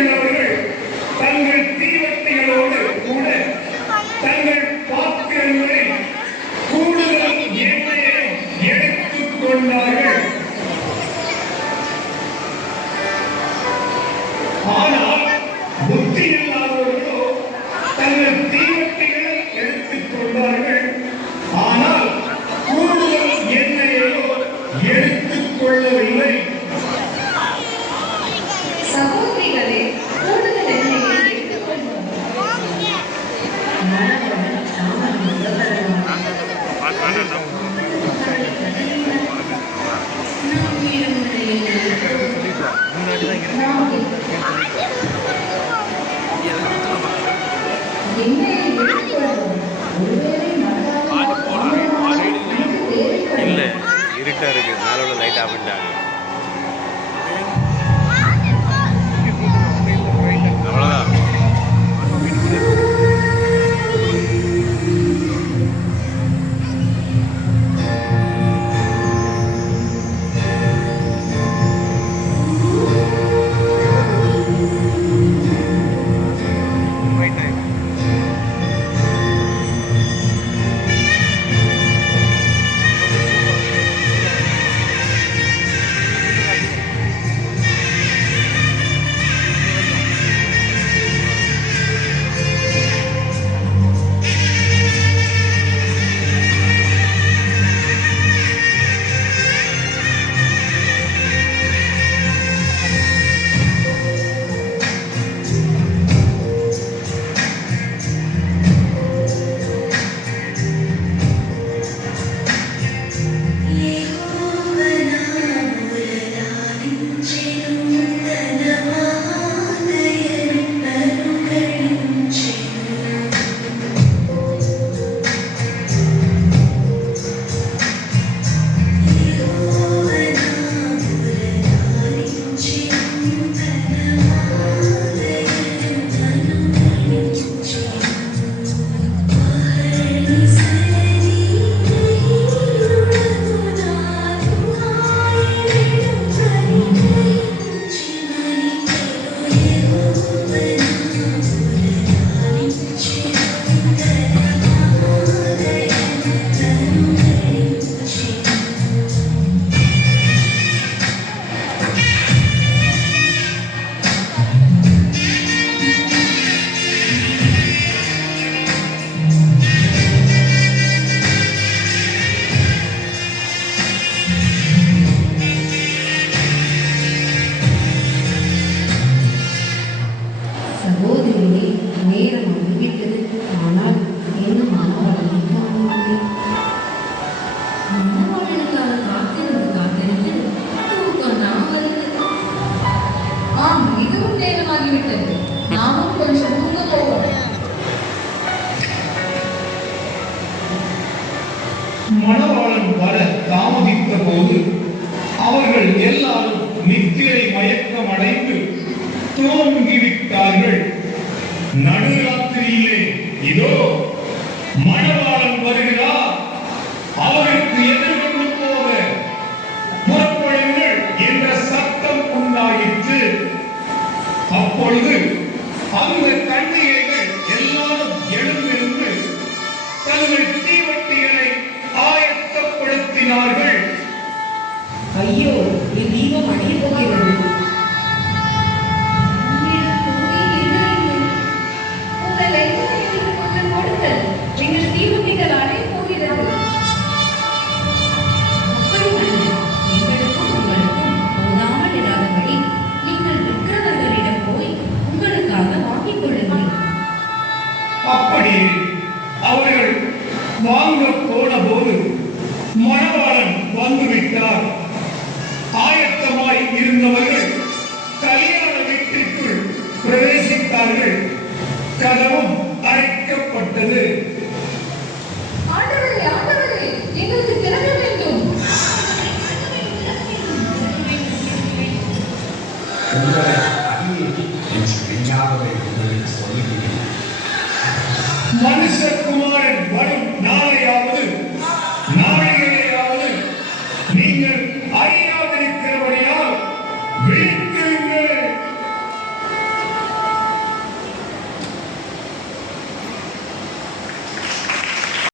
உள்ளவர்கள் தங்கள் தீவட்டிகளோடு கூட தங்கள் பாத்திரங்களில் கூடுதல் எண்ணெயை எடுத்துக் கொண்டார்கள். ஆனால் புத்தி இல்லாதவர்களோ தங்கள் தீவட்டிகளை எடுத்துக் கொண்டார்கள். ஆனால் கூடுதல் எண்ணெயோ எடுத்துக் கொள்ளவில்லை. சகோதரிகளே, கூடுதல் எண்ணெயை எடுத்துக் கொள்வோம். இல்லை, இருட்டா இருக்கு, மேல உள்ள லைட் ஆஃப் பண்ணிட்டாங்க. அவ்வளோதான். சகோதரிகளே, நேரம் வந்துவிட்டது. ஆனால் இன்னும் மணவாளனை காணவில்லை. மணவாளனுக்காக காத்திருந்து தூக்கம் வருது. ஆம், இதுவும் நேரமாகிவிட்டது. நாமும் கொஞ்சம் தூங்க போவோம். மணவாளன் வர தாமதித்த போது அவர்கள் எல்லாரும் நித்திரை மயக்கம் அடைந்து தூங்கிவிட்டார்கள். நடுராத்திரியிலே இதோ மணவாளன் வருகிறார், அவருக்கு எதிர்கொண்டு போக புறப்படுங்கள் என்ற சத்தம் உண்டாயிற்று. அப்பொழுது அந்த கன்னிகைகள் எல்லாரும் எழுந்திருந்து தங்கள் தீவட்டிகளை ஆயத்தப்படுத்தினார்கள். ஐயோ, என் தீபம் அடைய போகிறது. எங்கள் தீபங்கள் அடைய போகிறது. எங்களுக்கும் உங்களுக்கும் போதாமல் இல்லாதபடி நீங்கள் விக்கிரகங்களிடம் போய் உங்களுக்காக வாங்கிக் கொள்ளுங்கள். அப்படி அவர்கள் வாங்க போன போது மணவாளன் வந்துவிட்டார். ஆயத்தமாய் இருந்தவர்கள் கல்யாண வீட்டிற்குள் பிரவேசித்தார்கள். கதவும் அடைக்கப்பட்டது. ஆண்டவரே, ஆண்டவரே, எங்களுக்கு திறக்க வேண்டும். மனுஷகுமாரன் வரும் நாளை